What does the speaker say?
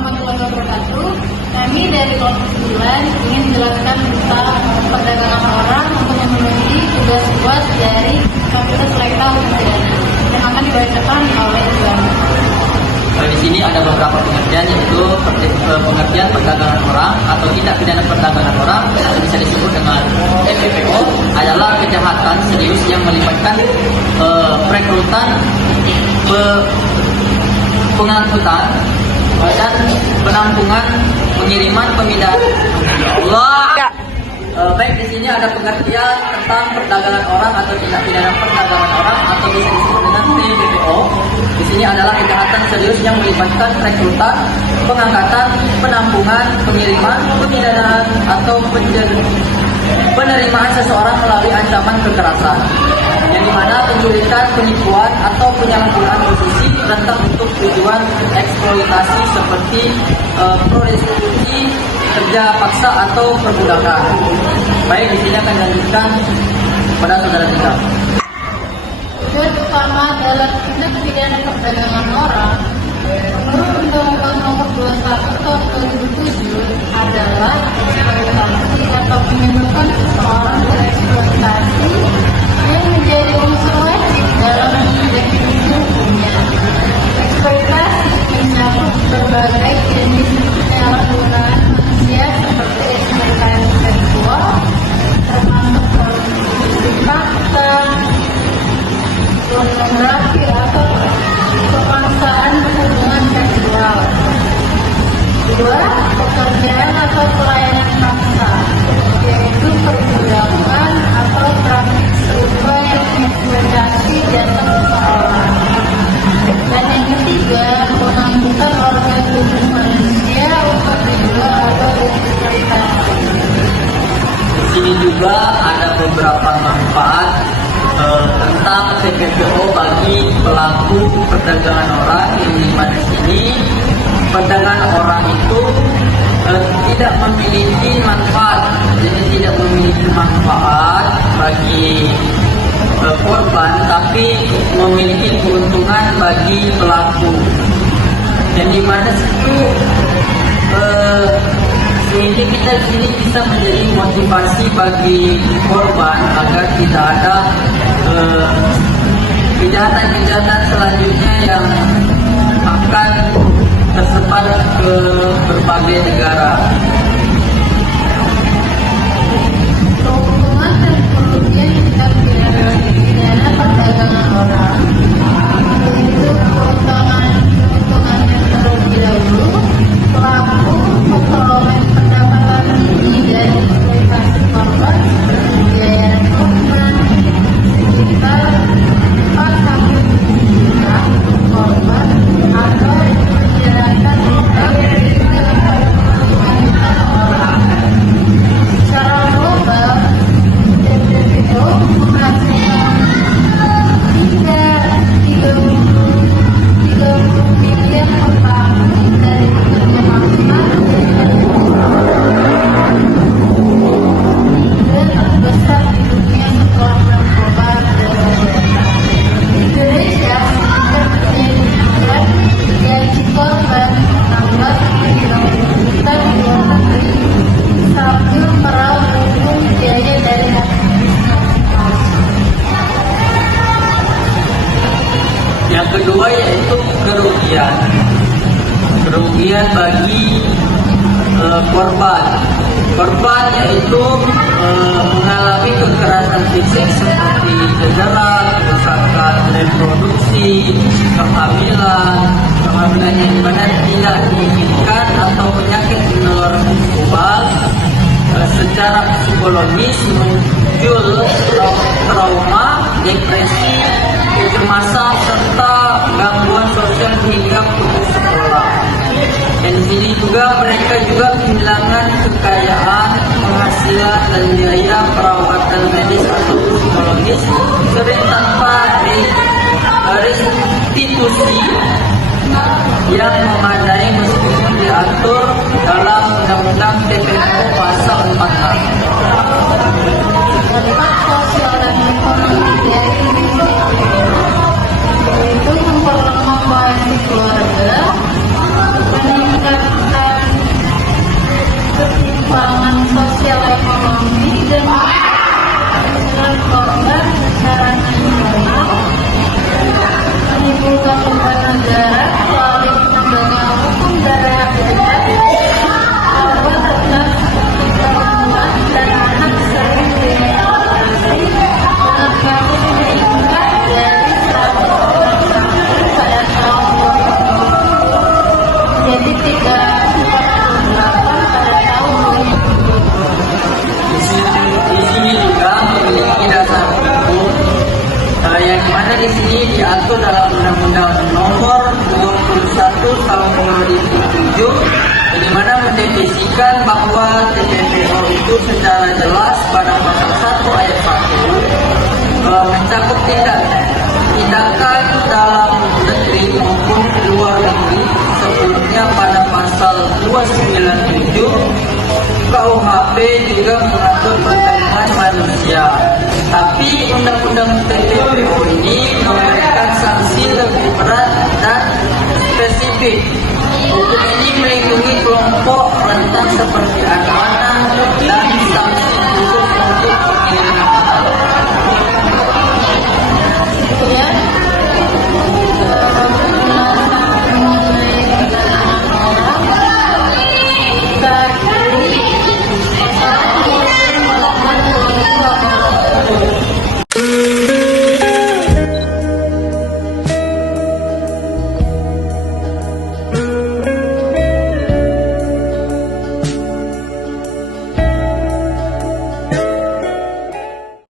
warahmatullahi wabarakatuh. Kami dari kelompok 9 ingin menjelaskan tentang perdagangan orang untuk memenuhi tugas-tugas dari Fakultas Legal Hukum Pidana yang akan dibacakan oleh Ibu. Di sini ada beberapa pengertian, yaitu pengertian perdagangan orang atau tindak pidana perdagangan orang atau bisa disebut dengan TPPO adalah kejahatan serius yang melibatkan perekrutan, pengangkutan, dan penampungan, pengiriman, pemindahan. Baik, di sini ada pengertian tentang perdagangan orang atau tindak pidana perdagangan orang atau bisa disebut dengan TPPO. Di sini adalah kejahatan serius yang melibatkan rekrutan, pengangkatan, penampungan, pengiriman, pemindahan atau penerimaan seseorang melalui ancaman kekerasan, yang dimana penculikan, penipuan atau penyalahgunaan posisi tentang untuk tujuan eksploitasi seperti prostitusi, kerja paksa atau perbudakan. Baik, di sini akan dilanjutkan pada saudara kita. Tujuan utama dalam tindak pidana perdagangan orang menurut Undang-Undang Nomor 21 Tahun 2007 adalah eksploitasi atau menyebabkan seseorang bereksploitasi yang menjadi unsur wajib dalam definisi hukumnya. Eksploitasi mencakup berbagai jenis penyalahgunaan manusia seperti eksploitasi seksual, termasuk prostitusi paksa, pornografi atau pemaksaan hubungan seksual. Kedua, pekerjaan atau pelayanan paksa, yaitu perbudakan atau praktik serupa yang mengeksploitasi jasa seseorang. Dan yang ketiga, pengangkutan organ tubuh manusia untuk dijual atau dieksploitasi. Di sini juga ada beberapa manfaat tentang TPPO bagi pelaku perdagangan orang, yang dimana sini perdagangan orang itu tidak memiliki manfaat, jadi tidak memiliki manfaat bagi korban, tapi memiliki keuntungan bagi pelaku, yang dimana itu sehingga kita di sini bisa menjadi motivasi bagi korban agar tidak ada kejahatan-kejahatan selanjutnya yang akan tersebar ke berbagai negara. Keuntungan dan kerugian tindak pidana perdagangan orang, yaitu keuntungan yang terlebih dahulu pelaku memperoleh pendapatan tinggi dari eksploitasi korban, biaya rekrutmen sekitar 4 sampai 7 juta korban atau diperkirakan orang. Secara global, TPPO menghasilkan 30 miliar per tahun dari pekerja paksa dan terbesar di dunia setelah narkoba dan senjata. Indonesia menjadi gaji korban 16 juta di luar negeri sambil meraup untung biaya dari Yang kedua yaitu kerugian bagi korban. Korban yaitu mengalami kekerasan fisik seperti cedera, kerusakan reproduksi, kehamilan yang dimana tidak diinginkan atau penyakit menular kubal. Secara psikologis muncul trauma, depresi, kecemasan serta gangguan sosial hingga putus sekolah. Dan di sini juga mereka juga kehilangan kekayaan, penghasilan dan biaya perawatan medis atau psikologis sering tanpa restitusi yang memadai meskipun diatur dalam Undang-Undang TPPO Pasal 46. dampak sosial dan ekonomi dari yaitu memperlemah koalisi keluarga, meningkatkan menyebutkan bahwa TPPO itu secara jelas pada pasal 1 ayat 1 mencakup tindakan dalam negeri maupun di luar negeri. Sebelumnya pada pasal 297 KUHP juga mengatur perdagangan manusia. Tapi undang-undang TPPO ini memberikan sanksi lebih berat dan spesifik. Hukum ini